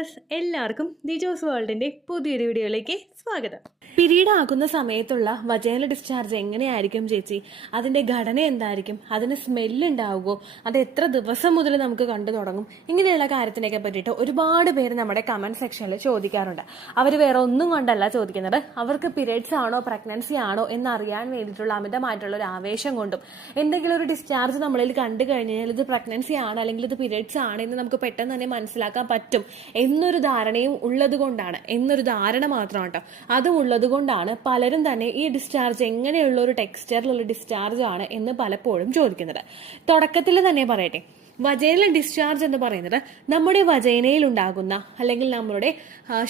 Viewers, എല്ലാവർക്കും ദിജോസ് വേൾഡിന്റെ പുതിയൊരു വീഡിയോയിലേക്ക് സ്വാഗതം. പീരീഡ് ആകുന്ന സമയത്തുള്ള വജൈനൽ ഡിസ്ചാർജ് എങ്ങനെയായിരിക്കും ചേച്ചി? അതിന്റെ ഘടന എന്തായിരിക്കും? അതിന് സ്മെല്ല് ഉണ്ടാവുമോ? അത് എത്ര ദിവസം മുതൽ നമുക്ക് കണ്ടു തുടങ്ങും? ഇങ്ങനെയുള്ള കാര്യത്തിനൊക്കെ പറ്റിയിട്ട് ഒരുപാട് പേര് നമ്മുടെ കമന്റ് സെക്ഷനിൽ ചോദിക്കാറുണ്ട്. അവർ വേറെ ഒന്നും കൊണ്ടല്ല ചോദിക്കുന്നത്, അവർക്ക് പീരീഡ്സ് ആണോ പ്രഗ്നൻസി ആണോ എന്നറിയാൻ വേണ്ടിയിട്ടുള്ള അമിതമായിട്ടുള്ള ഒരു ആവേശം കൊണ്ടും എന്തെങ്കിലും ഒരു ഡിസ്ചാർജ് നമ്മളിൽ കണ്ടു കഴിഞ്ഞാൽ ഇത് പ്രഗ്നൻസി ആണ് അല്ലെങ്കിൽ ഇത് പീരീഡ്സ് ആണ് എന്ന് നമുക്ക് പെട്ടെന്ന് തന്നെ മനസ്സിലാക്കാൻ പറ്റും എന്നൊരു ധാരണയും ഉള്ളത് കൊണ്ടാണ്, എന്നൊരു ധാരണ മാത്രമാണ് കേട്ടോ, അതും ഉള്ളത് കൊണ്ടാണ് പലരും തന്നെ ഈ ഡിസ്ചാർജ് എങ്ങനെയുള്ള ഒരു ടെക്സ്ചറിലുള്ള ഡിസ്ചാർജ് ആണ് എന്ന് പലപ്പോഴും ചോദിക്കുന്നത്. തുടക്കത്തിൽ തന്നെ പറയട്ടെ, വജൈനൽ ഡിസ്ചാർജ് എന്ന് പറയുന്നത് നമ്മുടെ വജൈനയിൽ ഉണ്ടാകുന്ന അല്ലെങ്കിൽ നമ്മുടെ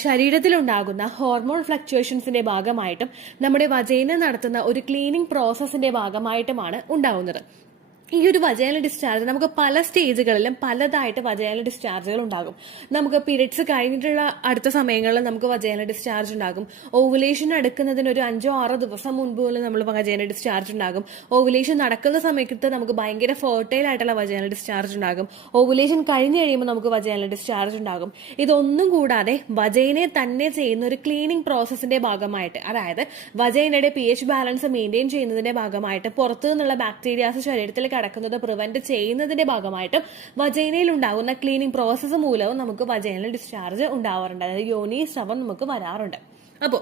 ശരീരത്തിലുണ്ടാകുന്ന ഹോർമോൺ ഫ്ലക്ച്വേഷൻസിന്റെ ഭാഗമായിട്ടും നമ്മുടെ വജൈന നടത്തുന്ന ഒരു ക്ലീനിങ് പ്രോസസ്സിന്റെ ഭാഗമായിട്ടുമാണ് ഉണ്ടാകുന്നത്. ഈ ഒരു വജൈനൽ ഡിസ്ചാർജ് നമുക്ക് പല സ്റ്റേജുകളിലും പലതായിട്ട് വജൈനൽ ഡിസ്ചാർജുകൾ ഉണ്ടാകും. നമുക്ക് പീരിയഡ്സ് കഴിഞ്ഞിട്ടുള്ള അടുത്ത സമയങ്ങളിൽ നമുക്ക് വജൈനൽ ഡിസ്ചാർജ് ഉണ്ടാകും. ഓവുലേഷൻ എടുക്കുന്നതിന് ഒരു 5-6 ദിവസം മുൻപ് പോലും നമ്മൾ വജൈനൽ ഡിസ്ചാർജ് ഉണ്ടാകും. ഓവുലേഷൻ നടക്കുന്ന സമയത്ത് നമുക്ക് ഭയങ്കര ഫെർട്ടൈൽ ആയിട്ടുള്ള വജൈനൽ ഡിസ്ചാർജ് ഉണ്ടാകും. ഓവുലേഷൻ കഴിഞ്ഞ് കഴിയുമ്പോൾ നമുക്ക് വജൈനൽ ഡിസ്ചാർജ് ഉണ്ടാകും. ഇതൊന്നും കൂടാതെ വജൈനയെ തന്നെ ചെയ്യുന്ന ഒരു ക്ലീനിങ് പ്രോസസ്സിന്റെ ഭാഗമായിട്ട്, അതായത് വജൈനയുടെ pH ബാലൻസ് മെയിൻറ്റെയിൻ ചെയ്യുന്നതിന്റെ ഭാഗമായിട്ട് പുറത്തു നിന്നുള്ള ബാക്ടീരിയാസ് ശരീരത്തിൽ കടക്കുന്നത് പ്രിവെന്റ് ചെയ്യുന്നതിന്റെ ഭാഗമായിട്ടും വജൈനയിൽ ഉണ്ടാകുന്ന ക്ലീനിങ് പ്രോസസ്സ് മൂലവും നമുക്ക് വജൈനൽ ഡിസ്ചാർജ് ഉണ്ടാവാറുണ്ട്, അതായത് യോനി സ്രവം നമുക്ക് വരാറുണ്ട്. അപ്പോൾ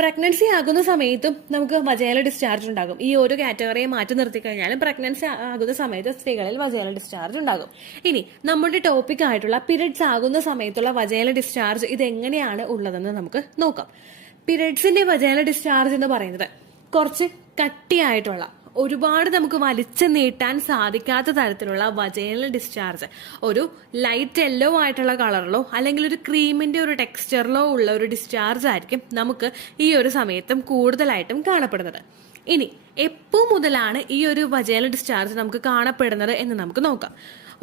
പ്രഗ്നൻസി ആകുന്ന സമയത്തും നമുക്ക് വജൈനൽ ഡിസ്ചാർജ് ഉണ്ടാകും. ഈ ഒരു കാറ്റഗറിയെ മാറ്റി നിർത്തി കഴിഞ്ഞാലും പ്രഗ്നൻസി ആകുന്ന സമയത്ത് സ്ത്രീകളിൽ വജൈനൽ ഡിസ്ചാർജ് ഉണ്ടാകും. ഇനി നമ്മുടെ ടോപ്പിക് ആയിട്ടുള്ള പീരിയഡ്സ് ആകുന്ന സമയത്തുള്ള വജൈനൽ ഡിസ്ചാർജ് ഇത് എങ്ങനെയാണ് ഉള്ളതെന്ന് നമുക്ക് നോക്കാം. പീരിയഡ്സിന്റെ വജൈനൽ ഡിസ്ചാർജ് എന്ന് പറയുന്നത് കുറച്ച് കട്ടിയായിട്ടുള്ള, ഒരുപാട് നമുക്ക് വലിച്ചു നീട്ടാൻ സാധിക്കാത്ത തരത്തിലുള്ള വജൈനൽ ഡിസ്ചാർജ്, ഒരു ലൈറ്റ് യെല്ലോ ആയിട്ടുള്ള കളറിലോ അല്ലെങ്കിൽ ഒരു ക്രീമിന്റെ ഒരു ടെക്സ്ചറിലോ ഉള്ള ഒരു ഡിസ്ചാർജ് ആയിരിക്കും നമുക്ക് ഈ ഒരു സമയത്തും കൂടുതലായിട്ടും കാണപ്പെടുന്നത്. ഇനി എപ്പോ മുതലാണ് ഈ ഒരു വജൈനൽ ഡിസ്ചാർജ് നമുക്ക് കാണപ്പെടുന്നത് എന്ന് നമുക്ക് നോക്കാം.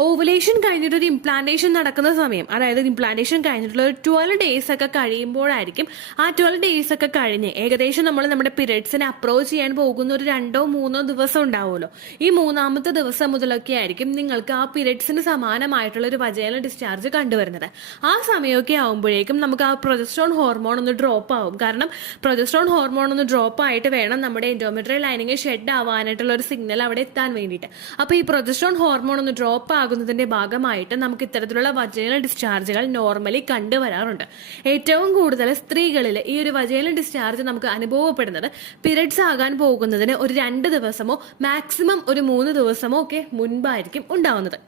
ഓവുലേഷൻ കഴിഞ്ഞിട്ട് ഒരു ഇംപ്ലാന്റേഷൻ നടക്കുന്ന സമയം, അതായത് ഇംപ്ലാന്റേഷൻ കഴിഞ്ഞിട്ടുള്ള ഒരു 12 ഡേയ്സ് ഒക്കെ കഴിയുമ്പോഴായിരിക്കും, ആ 12 ഡേയ്സ് ഒക്കെ കഴിഞ്ഞ് ഏകദേശം നമ്മൾ നമ്മുടെ പീരിയഡ്സിനെ അപ്രോച്ച് ചെയ്യാൻ പോകുന്ന ഒരു 2-3 ദിവസം ഉണ്ടാവുമല്ലോ, ഈ 3ാമത്തെ ദിവസം മുതലൊക്കെ ആയിരിക്കും നിങ്ങൾക്ക് ആ പീരിയഡ്സിന് സമാനമായിട്ടുള്ള ഒരു വജൈനൽ ഡിസ്ചാർജ് കണ്ടുവരുന്നത്. ആ സമയമൊക്കെ ആകുമ്പോഴേക്കും നമുക്ക് ആ പ്രൊജസ്ട്രോൺ ഹോർമോൺ ഒന്ന് ഡ്രോപ്പ് ആവും. കാരണം പ്രൊജസ്ട്രോൺ ഹോർമോൺ ഒന്ന് ഡ്രോപ്പ് ആയിട്ട് വേണം നമ്മുടെ എൻഡോമെട്രിയൽ ലൈനിങ് ഷെഡ് ആവാനായിട്ടുള്ള ഒരു സിഗ്നൽ അവിടെ എത്താൻ വേണ്ടിയിട്ട്. അപ്പൊ ഈ പ്രൊജസ്ട്രോൺ ഹോർമോൺ ഒന്ന് ഡ്രോപ്പ് ആകുന്നതിന്റെ ഭാഗമായിട്ട് നമുക്ക് ഇത്തരത്തിലുള്ള വജൈനൽ ഡിസ്ചാർജുകൾ നോർമലി കണ്ടുവരാറുണ്ട്. ഏറ്റവും കൂടുതൽ സ്ത്രീകളിൽ ഈ ഒരു വജൈനൽ ഡിസ്ചാർജ് നമുക്ക് അനുഭവപ്പെടുന്നത് പീരിയഡ്സ് ആകാൻ പോകുന്നതിന് ഒരു 2 ദിവസമോ മാക്സിമം ഒരു 3 ദിവസമോ ഒക്കെ മുൻപായിരിക്കും ഉണ്ടാവുന്നത്.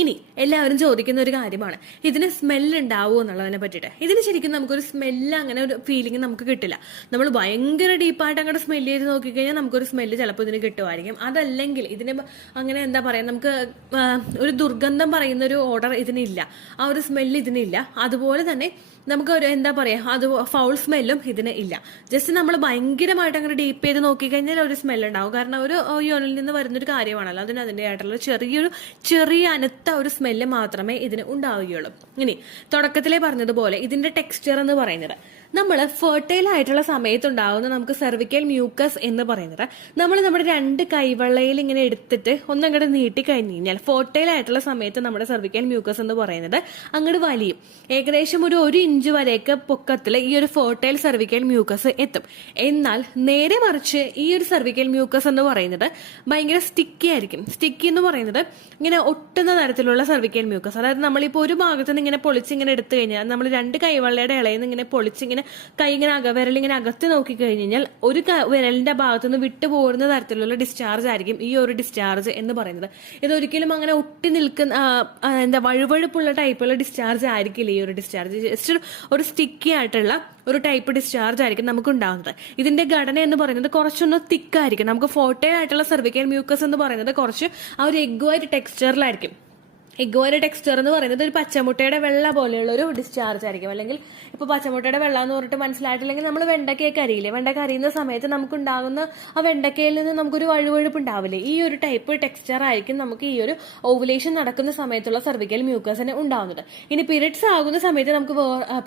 ഇനി എല്ലാവരും ചോദിക്കുന്ന ഒരു കാര്യമാണ്, ഇതിന് സ്മെല്ല് ഉണ്ടാവുമോ എന്നുള്ളതിനെ പറ്റിയിട്ട്. ഇതിന് ശരിക്കും നമുക്കൊരു സ്മെല്ല്, അങ്ങനെ ഒരു ഫീലിംഗ് നമുക്ക് കിട്ടില്ല. നമ്മൾ ഭയങ്കര ഡീപ്പായിട്ട് അങ്ങോട്ട് സ്മെല്ല് ചെയ്ത് നോക്കിക്കഴിഞ്ഞാൽ നമുക്കൊരു സ്മെല്ല് ചിലപ്പോൾ ഇതിന് കിട്ടുമായിരിക്കും. അതല്ലെങ്കിൽ ഇതിന് അങ്ങനെ എന്താ പറയുക, നമുക്ക് ഒരു ദുർഗന്ധം പറയുന്ന ഒരു ഓർഡർ ഇതിനില്ല, ആ ഒരു സ്മെല്ല് ഇതിനില്ല. അതുപോലെ തന്നെ നമുക്ക് ഒരു എന്താ പറയാ, അത് ഫൗൾ സ്മെല്ലും ഇതിന് ഇല്ല. ജസ്റ്റ് നമ്മൾ ഭയങ്കരമായിട്ട് അങ്ങനെ ഡീപ്പ് ചെയ്ത് നോക്കിക്കഴിഞ്ഞാൽ ഒരു സ്മെല്ല് ഉണ്ടാവും. കാരണം ഒരു യോനിൽ നിന്ന് വരുന്നൊരു കാര്യമാണല്ലോ, അതിന് അതിൻ്റെതായിട്ടുള്ള ചെറിയ അനത്ത ഒരു സ്മെല്ല് മാത്രമേ ഇതിന് ഉണ്ടാവുകയുള്ളൂ. ഇനി തുടക്കത്തിലേ പറഞ്ഞതുപോലെ ഇതിന്റെ ടെക്സ്ചർ എന്ന് പറയുന്നത്, നമ്മൾ ഫെർട്ടൈൽ ആയിട്ടുള്ള സമയത്തുണ്ടാകുന്ന നമുക്ക് സെർവിക്കൽ മ്യൂക്കസ് എന്ന് പറയുന്നത് നമ്മൾ നമ്മുടെ 2 കൈവെള്ളയിൽ ഇങ്ങനെ എടുത്തിട്ട് ഒന്നങ്ങോട്ട് നീട്ടി കഴിഞ്ഞ് കഴിഞ്ഞാൽ ഫെർട്ടൈൽ ആയിട്ടുള്ള സമയത്ത് നമ്മുടെ സെർവിക്കൽ മ്യൂക്കസ് എന്ന് പറയുന്നത് അങ്ങോട്ട് വലിയും. ഏകദേശം ഒരു 1 ഇഞ്ച് വരെയൊക്കെ പൊക്കത്തിൽ ഈ ഒരു ഫെർട്ടൈൽ സെർവിക്കൽ മ്യൂക്കസ് എത്തും. എന്നാൽ നേരെ മറിച്ച് ഈ ഒരു സെർവിക്കൽ മ്യൂക്കസ് എന്ന് പറയുന്നത് ഭയങ്കര സ്റ്റിക്കി ആയിരിക്കും. സ്റ്റിക്കി എന്ന് പറയുന്നത് ഇങ്ങനെ ഒട്ടുന്ന തരത്തിലുള്ള സെർവിക്കൽ മ്യൂക്കസ്, അതായത് നമ്മളിപ്പോൾ ഒരു ഭാഗത്ത് നിന്ന് ഇങ്ങനെ പൊളിച്ചിങ്ങനെ എടുത്തു കഴിഞ്ഞാൽ, നമ്മൾ 2 കൈവെള്ളയുടെ ഇളയിൽ നിന്ന് ഇങ്ങനെ പൊളിച്ചിങ്ങനെ കൈ ഇങ്ങനെ വിരലിങ്ങനെ അകത്ത് നോക്കി കഴിഞ്ഞാൽ ഒരു വിരലിന്റെ ഭാഗത്തുനിന്ന് വിട്ടുപോരുന്ന തരത്തിലുള്ള ഡിസ്ചാർജ് ആയിരിക്കും ഈ ഒരു ഡിസ്ചാർജ് എന്ന് പറയുന്നത്. ഇതൊരിക്കലും അങ്ങനെ ഒട്ടി നിൽക്കുന്ന എന്താ വഴുവഴുപ്പുള്ള ടൈപ്പുള്ള ഡിസ്ചാർജ് ആയിരിക്കില്ല ഈ ഒരു ഡിസ്ചാർജ്. ജസ്റ്റ് ഒരു സ്റ്റിക്കി ആയിട്ടുള്ള ഒരു ടൈപ്പ് ഡിസ്ചാർജ് ആയിരിക്കും നമുക്ക് ഉണ്ടാകുന്നത്. ഇതിന്റെ ഘടന എന്ന് പറയുന്നത് കുറച്ചൊന്ന് തിക്കായിരിക്കും. നമുക്ക് ഫെർട്ടൈൽ ആയിട്ടുള്ള സെർവിക്കൽ മ്യൂക്കസ് എന്ന് പറയുന്നത് കുറച്ച് ആ ഒരു എഗ് വൈറ്റ് ടെക്സ്ചറിലായിരിക്കും. എഗ്ഗോയുടെ ടെക്സ്ചർ എന്ന് പറയുന്നത് ഒരു പച്ചമുട്ടയുടെ വെള്ള പോലെയുള്ള ഒരു ഡിസ്ചാർജ് ആയിരിക്കും. അല്ലെങ്കിൽ ഇപ്പൊ പച്ചമുട്ടയുടെ വെള്ള എന്ന് പറഞ്ഞിട്ട് മനസ്സിലായിട്ടില്ലെങ്കിൽ നമ്മൾ വെണ്ടക്കയൊക്കെ അറിയില്ലേ, വെണ്ടക്ക അറിയുന്ന സമയത്ത് നമുക്കുണ്ടാകുന്ന ആ വെണ്ടക്കയിൽ നിന്ന് നമുക്കൊരു വഴുവഴുപ്പ് ഉണ്ടാവില്ലേ, ഈ ഒരു ടൈപ്പ് ടെക്സ്ചർ ആയിരിക്കും നമുക്ക് ഈ ഒരു ഓവുലേഷൻ നടക്കുന്ന സമയത്തുള്ള സെർവിക്കൽ മ്യൂക്കസിന് ഉണ്ടാവുന്നത്. ഇനി പീരിയഡ്സ് ആകുന്ന സമയത്ത് നമുക്ക്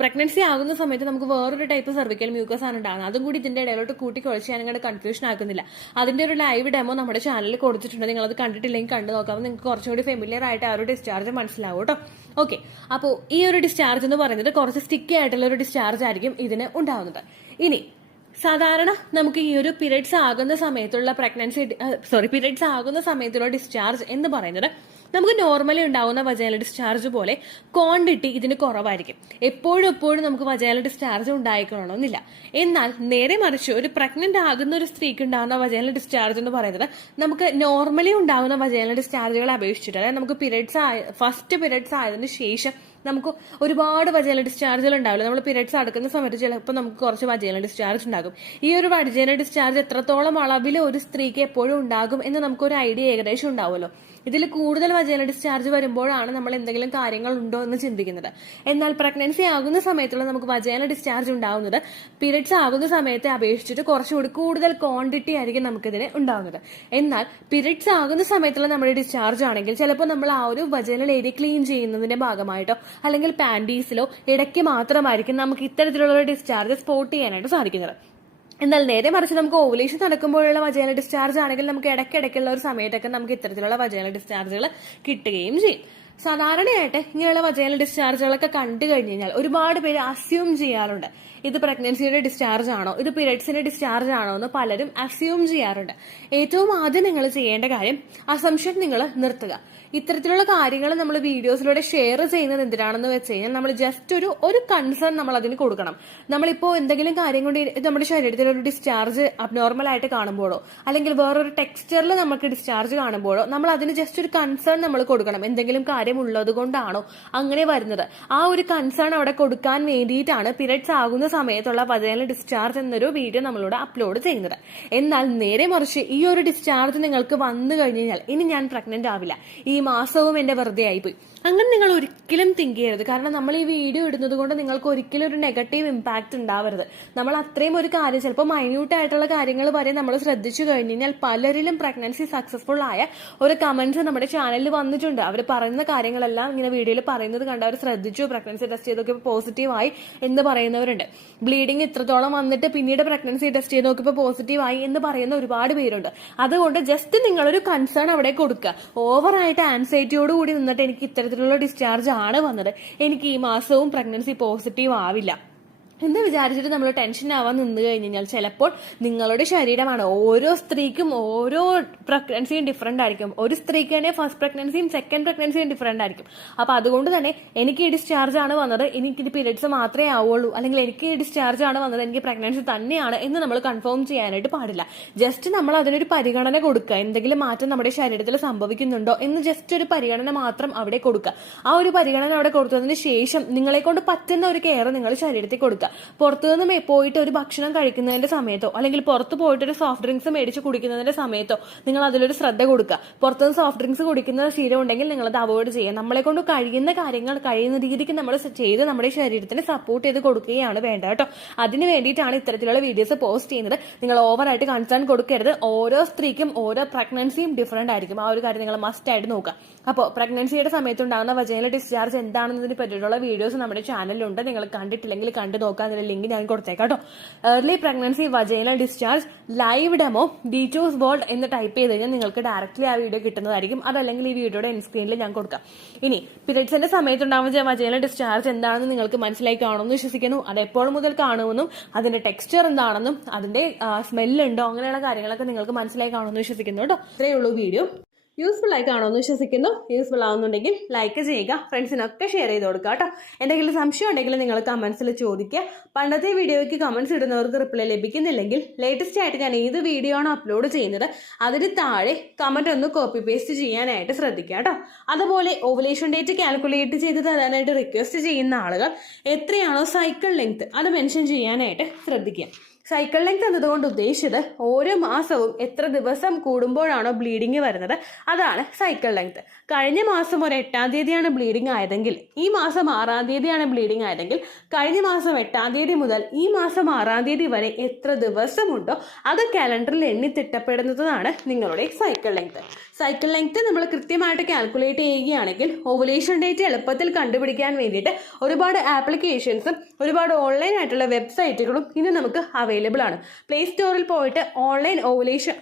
പ്രഗ്നൻസി ആകുന്ന സമയത്ത് നമുക്ക് വേറൊരു ടൈപ്പ് സെർവിക്കൽ മ്യൂക്കസ് ആണ് ഉണ്ടാകുന്നത്. അതും കൂടി ഇതിന്റെ ഇടയിലോട്ട് കൂട്ടി കുഴച്ച് ഞാൻ നിങ്ങളുടെ കൺഫ്യൂഷൻ ആക്കുന്നില്ല. അതിന്റെ ഒരു ലൈവ് ഡെമോ നമ്മുടെ ചാനലിൽ കൊടുത്തിട്ടുണ്ട്. നിങ്ങളത് കണ്ടിട്ടില്ലെങ്കിൽ കണ്ടു നോക്കാം. നിങ്ങൾക്ക് കുറച്ചും കൂടി ഫെമിലിയർ ആയിട്ട് ആ ഒരു ഡിസ്ചാർജ് മനസ്സിലാവും കേട്ടോ. ഓക്കെ, അപ്പോൾ ഈ ഒരു ഡിസ്ചാർജ് എന്ന് പറയുന്നത് കുറച്ച് സ്റ്റിക്കി ആയിട്ടുള്ള ഒരു ഡിസ്ചാർജ് ആയിരിക്കും ഇതിന് ഉണ്ടാവുന്നത്. ഇനി സാധാരണ നമുക്ക് ഈ ഒരു പീരിയഡ്സ് ആകുന്ന സമയത്തുള്ള പീരിയഡ്സ് ആകുന്ന സമയത്തുള്ള ഡിസ്ചാർജ് എന്ന് പറയുന്നത് നമുക്ക് നോർമലി ഉണ്ടാവുന്ന വജൈനൽ ഡിസ്ചാർജ് പോലെ ക്വാണ്ടിറ്റി ഇതിന് കുറവായിരിക്കും. എപ്പോഴും നമുക്ക് വജൈനൽ ഡിസ്ചാർജ് ഉണ്ടായിക്കണമെന്നില്ല. എന്നാൽ നേരെ മറിച്ച് ഒരു പ്രഗ്നന്റ് ആകുന്ന ഒരു സ്ത്രീക്ക് ഉണ്ടാകുന്ന വജൈനൽ ഡിസ്ചാർജ് എന്ന് പറയുന്നത് നമുക്ക് നോർമലി ഉണ്ടാവുന്ന വജൈനൽ ഡിസ്ചാർജുകളെ അപേക്ഷിച്ചിട്ട്, അതായത് നമുക്ക് ഫസ്റ്റ് പീരിയഡ്സ് ആയതിനു ശേഷം നമുക്ക് ഒരുപാട് വജൈനൽ ഡിസ്ചാർജുകൾ ഉണ്ടാവില്ല. നമ്മൾ പീരിയഡ്സ് നടക്കുന്ന സമയത്ത് ചിലപ്പോൾ നമുക്ക് കുറച്ച് വജൈനൽ ഡിസ്ചാർജ് ഉണ്ടാകും. ഈ ഒരു വജൈനൽ ഡിസ്ചാർജ് എത്രത്തോളം അളവിൽ ഒരു സ്ത്രീക്ക് എപ്പോഴും ഉണ്ടാകും എന്ന് നമുക്കൊരു ഐഡിയ ഏകദേശം ഉണ്ടാവുമല്ലോ. ഇതിൽ കൂടുതൽ വജൈനൽ ഡിസ്ചാർജ് വരുമ്പോഴാണ് നമ്മൾ എന്തെങ്കിലും കാര്യങ്ങൾ ഉണ്ടോ എന്ന് ചിന്തിക്കുന്നത്. എന്നാൽ പ്രഗ്നൻസി ആകുന്ന സമയത്തുള്ള നമുക്ക് വജൈനൽ ഡിസ്ചാർജ് ഉണ്ടാവുന്നത് പീരിയഡ്സ് ആകുന്ന സമയത്തെ അപേക്ഷിച്ചിട്ട് കുറച്ചുകൂടി കൂടുതൽ ക്വാണ്ടിറ്റി ആയിരിക്കും നമുക്കിതിന് ഉണ്ടാവുന്നത്. എന്നാൽ പീരിയഡ്സ് ആകുന്ന സമയത്തുള്ള നമ്മുടെ ഡിസ്ചാർജ് ആണെങ്കിൽ ചിലപ്പോൾ നമ്മൾ ആ ഒരു വജൈനൽ ഏരിയ ക്ലീൻ ചെയ്യുന്നതിന്റെ ഭാഗമായിട്ടോ അല്ലെങ്കിൽ പാൻറ്റീസിലോ ഇടയ്ക്ക് മാത്രമായിരിക്കും നമുക്ക് ഇത്തരത്തിലുള്ള ഡിസ്ചാർജ് സ്പോട്ട് ചെയ്യാനായിട്ട് സാധിക്കുന്നത്. എന്നാൽ നേരെ മറിച്ച് നമുക്ക് ഓവുലേഷൻ നടക്കുമ്പോഴുള്ള വജൈനൽ ഡിസ്ചാർജ് ആണെങ്കിൽ നമുക്ക് ഇടയ്ക്കിടയ്ക്കുള്ള ഒരു സമയത്തൊക്കെ നമുക്ക് ഇത്തരത്തിലുള്ള വജൈനൽ ഡിസ്ചാർജുകൾ കിട്ടുകയും ചെയ്യും. സാധാരണയായിട്ട് ഇങ്ങനെയുള്ള വജൈനൽ ഡിസ്ചാർജുകളൊക്കെ കണ്ടു കഴിഞ്ഞു കഴിഞ്ഞാൽ ഒരുപാട് പേര് അസ്യൂം ചെയ്യാറുണ്ട്, ഇത് പ്രഗ്നൻസിയുടെ ഡിസ്ചാർജ് ആണോ, ഇത് പീരിയഡ്സിന്റെ ഡിസ്ചാർജ് ആണോ എന്ന് പലരും അസ്യൂം ചെയ്യാറുണ്ട്. ഏറ്റവും ആദ്യം നിങ്ങൾ ചെയ്യേണ്ട കാര്യം അസംഷൻ നിങ്ങൾ നിർത്തുക. ഇത്തരത്തിലുള്ള കാര്യങ്ങൾ നമ്മൾ വീഡിയോസിലൂടെ ഷെയർ ചെയ്യുന്നത് എന്തിനാണെന്ന് വെച്ച് കഴിഞ്ഞാൽ നമ്മൾ ജസ്റ്റ് ഒരു കൺസേൺ നമ്മൾ അതിന് കൊടുക്കണം. നമ്മളിപ്പോൾ എന്തെങ്കിലും കാര്യം കൊണ്ട് നമ്മുടെ ശരീരത്തിൽ ഒരു ഡിസ്ചാർജ് അബ്നോർമൽ ആയിട്ട് കാണുമ്പോഴോ അല്ലെങ്കിൽ വേറൊരു ടെക്സ്ചറിൽ നമുക്ക് ഡിസ്ചാർജ് കാണുമ്പോഴോ നമ്മൾ അതിന് ജസ്റ്റ് ഒരു കൺസേൺ നമ്മൾ കൊടുക്കണം. എന്തെങ്കിലും കാര്യം ഉള്ളത് കൊണ്ടാണോ അങ്ങനെ വരുന്നത്, ആ ഒരു കൺസേൺ അവിടെ കൊടുക്കാൻ വേണ്ടിയിട്ടാണ് പീരിയഡ്സ് ആകുന്ന സമയത്തുള്ള വജൈനൽ ഡിസ്ചാർജ് എന്നൊരു വീഡിയോ നമ്മളിവിടെ അപ്ലോഡ് ചെയ്യുന്നത്. എന്നാൽ നേരെ മറിച്ച് ഈ ഒരു ഡിസ്ചാർജ് നിങ്ങൾക്ക് വന്നു കഴിഞ്ഞു കഴിഞ്ഞാൽ ഇനി ഞാൻ പ്രഗ്നന്റ് ആവില്ല, ഈ മാസവും എന്റെ വെറുതെ ആയിപ്പോയി, അങ്ങനെ നിങ്ങൾ ഒരിക്കലും തിങ്ക് ചെയ്യരുത്. കാരണം നമ്മൾ ഈ വീഡിയോ ഇടുന്നത് കൊണ്ട് നിങ്ങൾക്ക് ഒരിക്കലും ഒരു നെഗറ്റീവ് ഇമ്പാക്ട് ഉണ്ടാവരുത്. നമ്മൾ അത്രയും ഒരു കാര്യം ചിലപ്പോൾ മൈന്യൂട്ട് ആയിട്ടുള്ള കാര്യങ്ങൾ വരെ നമ്മൾ ശ്രദ്ധിച്ചു കഴിഞ്ഞു കഴിഞ്ഞാൽ പലരിലും പ്രഗ്നൻസി സക്സസ്ഫുൾ ആയ ഒരു കമന്റ്സ് നമ്മുടെ ചാനലിൽ വന്നിട്ടുണ്ട്. അവർ പറയുന്ന കാര്യങ്ങളെല്ലാം ഇങ്ങനെ വീഡിയോയിൽ പറയുന്നത് കണ്ട് അവർ ശ്രദ്ധിച്ചു, പ്രഗ്നൻസി ടെസ്റ്റ് ചെയ്ത് നോക്കിയപ്പോൾ പോസിറ്റീവായി എന്ന് പറയുന്നവരുണ്ട്. ബ്ലീഡിങ് ഇത്രത്തോളം വന്നിട്ട് പിന്നീട് പ്രഗ്നൻസി ടെസ്റ്റ് ചെയ്ത് നോക്കിയപ്പോൾ പോസിറ്റീവായി എന്ന് പറയുന്ന ഒരുപാട് പേരുണ്ട്. അതുകൊണ്ട് ജസ്റ്റ് നിങ്ങളൊരു കൺസേൺ അവിടെ കൊടുക്കുക. ഓവറായിട്ട് ആൻസൈറ്റിയോട് കൂടി നിന്നിട്ട് എനിക്ക് ഇത്തരത്തിലുള്ള ഡിസ്ചാർജ് ആണ് വന്നത്, എനിക്ക് ഈ മാസവും പ്രഗ്നൻസി പോസിറ്റീവ് ആവില്ല എന്ന് വിചാരിച്ചിട്ട് നമ്മൾ ടെൻഷൻ ആവാൻ നിന്ന് കഴിഞ്ഞാൽ ചിലപ്പോൾ നിങ്ങളുടെ ശരീരമാണ്, ഓരോ സ്ത്രീക്കും ഓരോ പ്രഗ്നൻസിയും ഡിഫറെന്റ് ആയിരിക്കും. ഒരു സ്ത്രീക്ക് തന്നെ ഫസ്റ്റ് പ്രഗ്നൻസിയും സെക്കൻഡ് പ്രഗ്നൻസിയും ഡിഫറെന്റ് ആയിരിക്കും. അപ്പൊ അതുകൊണ്ട് തന്നെ എനിക്ക് ഈ ഡിസ്ചാർജ് ആണ് വന്നത്, എനിക്ക് പീരിയഡ്സ് മാത്രമേ ആവുള്ളൂ, അല്ലെങ്കിൽ എനിക്ക് ഈ ഡിസ്ചാർജ് ആണ് വന്നത്, എനിക്ക് പ്രഗ്നൻസി തന്നെയാണ് എന്ന് നമ്മൾ കൺഫേം ചെയ്യാനായിട്ട് പാടില്ല. ജസ്റ്റ് നമ്മൾ അതിനൊരു പരിഗണന കൊടുക്കുക. എന്തെങ്കിലും മാറ്റം നമ്മുടെ ശരീരത്തിൽ സംഭവിക്കുന്നുണ്ടോ എന്ന് ജസ്റ്റ് ഒരു പരിഗണന മാത്രം അവിടെ കൊടുക്കുക. ആ ഒരു പരിഗണന അവിടെ കൊടുത്തതിന് ശേഷം നിങ്ങളെ കൊണ്ട് പറ്റുന്ന ഒരു കെയർ നിങ്ങൾ ശരീരത്തിൽ കൊടുക്കുക. പുറത്തുനിന്ന് പോയിട്ട് ഒരു ഭക്ഷണം കഴിക്കുന്നതിന്റെ സമയത്തോ അല്ലെങ്കിൽ പുറത്ത് പോയിട്ട് ഒരു സോഫ്റ്റ് ഡ്രിങ്ക്സ് മേടിച്ച് കുടിക്കുന്നതിന്റെ സമയത്തോ നിങ്ങൾ അതിലൊരു ശ്രദ്ധ കൊടുക്കുക. പുറത്തുനിന്ന് സോഫ്റ്റ് ഡ്രിങ്ക്സ് കുടിക്കുന്ന ശീലം ഉണ്ടെങ്കിൽ നിങ്ങൾ അത് അവോയ്ഡ് ചെയ്യുക. നമ്മളെ കൊണ്ട് കഴിയുന്ന കാര്യങ്ങൾ കഴിയുന്ന രീതിക്ക് നമ്മൾ ചെയ്ത് നമ്മുടെ ശരീരത്തിന് സപ്പോർട്ട് ചെയ്ത് കൊടുക്കുകയാണ് വേണ്ടത് കേട്ടോ. അതിന് വേണ്ടിയിട്ടാണ് ഇത്തരത്തിലുള്ള വീഡിയോസ് പോസ്റ്റ് ചെയ്യുന്നത്. നിങ്ങൾ ഓവറായിട്ട് കൺസേൺ കൊടുക്കരുത്. ഓരോ സ്ത്രീക്കും ഓരോ പ്രഗ്നൻസിയും ഡിഫറെന്റ് ആയിരിക്കും. ആ ഒരു കാര്യം നിങ്ങൾ മസ്റ്റ് ആയിട്ട് നോക്കുക. അപ്പോൾ പ്രഗ്നൻസിയുടെ സമയത്തുണ്ടാകുന്ന വജൈനൽ ഡിസ്ചാർജ് എന്താണെന്നതിനെ പറ്റിയിട്ടുള്ള വീഡിയോസ് നമ്മുടെ ചാനലിലുണ്ട്. നിങ്ങൾ കണ്ടിട്ടില്ലെങ്കിൽ കണ്ടു നോക്കുക. അതിന്റെ ലിങ്ക് ഞാൻ കൊടുത്തേക്കാം കേട്ടോ. Early pregnancy vaginal discharge live demo ഡീറ്റോസ് വേൾഡ് എന്ന് ടൈപ്പ് ചെയ്ത് കഴിഞ്ഞാൽ നിങ്ങൾക്ക് ഡയറക്റ്റ്ലി ആ വീഡിയോ കിട്ടുന്നതായിരിക്കും. അതല്ലെങ്കിൽ ഈ വീഡിയോയുടെ എൻ സ്ക്രീനിൽ ഞാൻ കൊടുക്കാം. ഇനി പീരിയഡ്സിന്റെ സമയത്തുണ്ടാവുന്ന വജൈനൽ ഡിസ്ചാർജ് എന്താണെന്ന് നിങ്ങൾക്ക് മനസ്സിലായി കാണുമെന്ന് വിശ്വസിക്കുന്നു. അത് എപ്പോൾ മുതൽ കാണുമെന്നും അതിന്റെ ടെക്സ്ചർ എന്താണെന്നും അതിന്റെ സ്മെല്ലുണ്ടോ അങ്ങനെയുള്ള കാര്യങ്ങളൊക്കെ നിങ്ങൾക്ക് മനസ്സിലായി കാണുമെന്ന് വിശ്വസിക്കുന്നു കേട്ടോ. ഇത്രയേ ഉള്ളൂ വീഡിയോ. യൂസ്ഫുൾ ആയി കാണുമെന്ന് വിശ്വസിക്കുന്നു. യൂസ്ഫുൾ ആവുന്നുണ്ടെങ്കിൽ ലൈക്ക് ചെയ്യുക, ഫ്രണ്ട്സിനൊക്കെ ഷെയർ ചെയ്ത് കൊടുക്കുക കേട്ടോ. എന്തെങ്കിലും സംശയം ഉണ്ടെങ്കിൽ നിങ്ങൾ കമന്റ്സിൽ ചോദിക്കുക. പണ്ടത്തെ വീഡിയോയ്ക്ക് കമന്റ്സ് ഇടുന്നവർക്ക് റിപ്ലൈ ലഭിക്കുന്നില്ലെങ്കിൽ ലേറ്റസ്റ്റ് ആയിട്ട് ഞാൻ ഏത് വീഡിയോ ആണോ അപ്ലോഡ് ചെയ്യുന്നത് അതിന് താഴെ കമന്റ് ഒന്ന് കോപ്പി പേസ്റ്റ് ചെയ്യാനായിട്ട് ശ്രദ്ധിക്കുക കേട്ടോ. അതുപോലെ ഓവുലേഷൻ ഡേറ്റ് കാൽക്കുലേറ്റ് ചെയ്ത് തരാനായിട്ട് റിക്വസ്റ്റ് ചെയ്യുന്ന ആളുകൾ എത്രയാണോ സൈക്കിൾ ലെങ്ത് അത് മെൻഷൻ ചെയ്യാനായിട്ട് ശ്രദ്ധിക്കുക. സൈക്കിൾ ലെങ്ത് എന്നതുകൊണ്ട് ഉദ്ദേശിച്ചത് ഓരോ മാസവും എത്ര ദിവസം കൂടുമ്പോഴാണോ ബ്ലീഡിങ് വരുന്നത് അതാണ് സൈക്കിൾ ലെങ്ത്. കഴിഞ്ഞ മാസം ഒരു 8-ാം തീയതിയാണ് ബ്ലീഡിങ് ആയതെങ്കിൽ ഈ മാസം 6-ാം തീയതിയാണ് ബ്ലീഡിങ് ആയതെങ്കിൽ കഴിഞ്ഞ മാസം 8-ാം തീയതി മുതൽ ഈ മാസം 6-ാം തീയതി വരെ എത്ര ദിവസമുണ്ടോ അത് കാലണ്ടറിൽ എണ്ണി തിട്ടപ്പെടുന്നതാണ് നിങ്ങളുടെ സൈക്കിൾ ലെങ്ത്. സൈക്കിൾ ലെങ്ത് നമ്മൾ കൃത്യമായിട്ട് കാൽക്കുലേറ്റ് ചെയ്യുകയാണെങ്കിൽ ഓവുലേഷൻ ഡേറ്റ് എളുപ്പത്തിൽ കണ്ടുപിടിക്കാൻ വേണ്ടിയിട്ട് ഒരുപാട് ആപ്ലിക്കേഷൻസും ഒരുപാട് ഓൺലൈൻ ആയിട്ടുള്ള വെബ്സൈറ്റുകളും ഇന്ന് നമുക്ക് അവൈലബിൾ ആണ്. പ്ലേ സ്റ്റോറിൽ പോയിട്ട് ഓൺലൈൻ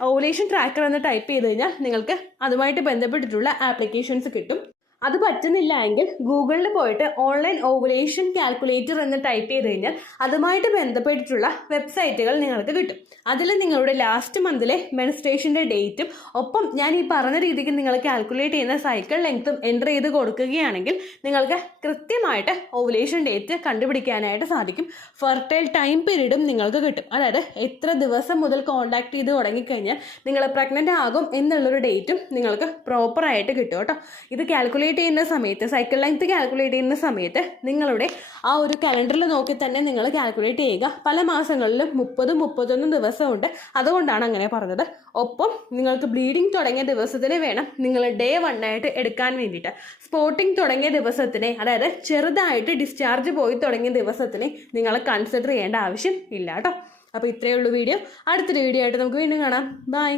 ഓവുലേഷൻ ട്രാക്കർ എന്ന് ടൈപ്പ് ചെയ്ത് കഴിഞ്ഞാൽ നിങ്ങൾക്ക് അതുമായിട്ട് ബന്ധപ്പെട്ടിട്ടുള്ള ആപ്ലിക്കേഷൻസ് കിട്ടും. അത് പറ്റുന്നില്ല എങ്കിൽ ഗൂഗിളിൽ പോയിട്ട് ഓൺലൈൻ ഓവുലേഷൻ കാൽക്കുലേറ്റർ എന്ന് ടൈപ്പ് ചെയ്ത് കഴിഞ്ഞാൽ അതുമായിട്ട് ബന്ധപ്പെട്ടിട്ടുള്ള വെബ്സൈറ്റുകൾ നിങ്ങൾക്ക് കിട്ടും. അതിൽ നിങ്ങളുടെ ലാസ്റ്റ് മന്തിലെ മെൻസ്ട്രേഷൻ്റെ ഡേറ്റും ഒപ്പം ഞാൻ ഈ പറഞ്ഞ രീതിക്ക് നിങ്ങൾ കാൽക്കുലേറ്റ് ചെയ്യുന്ന സൈക്കിൾ ലെങ്ത്തും എൻ്റർ ചെയ്ത് കൊടുക്കുകയാണെങ്കിൽ നിങ്ങൾക്ക് കൃത്യമായിട്ട് ഓവുലേഷൻ ഡേറ്റ് കണ്ടുപിടിക്കാനായിട്ട് സാധിക്കും. ഫെർട്ടൈൽ ടൈം പീരീഡും നിങ്ങൾക്ക് കിട്ടും. അതായത് എത്ര ദിവസം മുതൽ കോൺടാക്ട് ചെയ്ത് തുടങ്ങിക്കഴിഞ്ഞാൽ നിങ്ങൾ പ്രഗ്നൻ്റ് ആകും എന്നുള്ളൊരു ഡേറ്റും നിങ്ങൾക്ക് പ്രോപ്പറായിട്ട് കിട്ടും കേട്ടോ. ഇത് കാൽക്കുലേറ്റ് ചെയ്യുന്ന സമയത്ത്, സൈക്കിൾ ലെങ്ത് കാൽക്കുലേറ്റ് ചെയ്യുന്ന സമയത്ത് നിങ്ങളുടെ ആ ഒരു കലണ്ടറിൽ നോക്കി തന്നെ നിങ്ങൾ കാൽക്കുലേറ്റ് ചെയ്യുക. പല മാസങ്ങളിലും 30-31 ദിവസമുണ്ട്, അതുകൊണ്ടാണ് അങ്ങനെ പറഞ്ഞത്. ഒപ്പം നിങ്ങൾക്ക് ബ്ലീഡിങ് തുടങ്ങിയ ദിവസത്തിന് വേണം നിങ്ങൾ ഡേ 1 ആയിട്ട് എടുക്കാൻ വേണ്ടിയിട്ട്. സ്പോട്ടിങ് തുടങ്ങിയ ദിവസത്തിനെ, അതായത് ചെറുതായിട്ട് ഡിസ്ചാർജ് പോയി തുടങ്ങിയ ദിവസത്തിനെ നിങ്ങൾ കൺസിഡർ ചെയ്യേണ്ട ആവശ്യം ഇല്ല കേട്ടോ. അപ്പോൾ ഇത്രയേ ഉള്ളൂ വീഡിയോ. അടുത്തൊരു വീഡിയോ ആയിട്ട് നമുക്ക് വീണ്ടും കാണാം. ബൈ.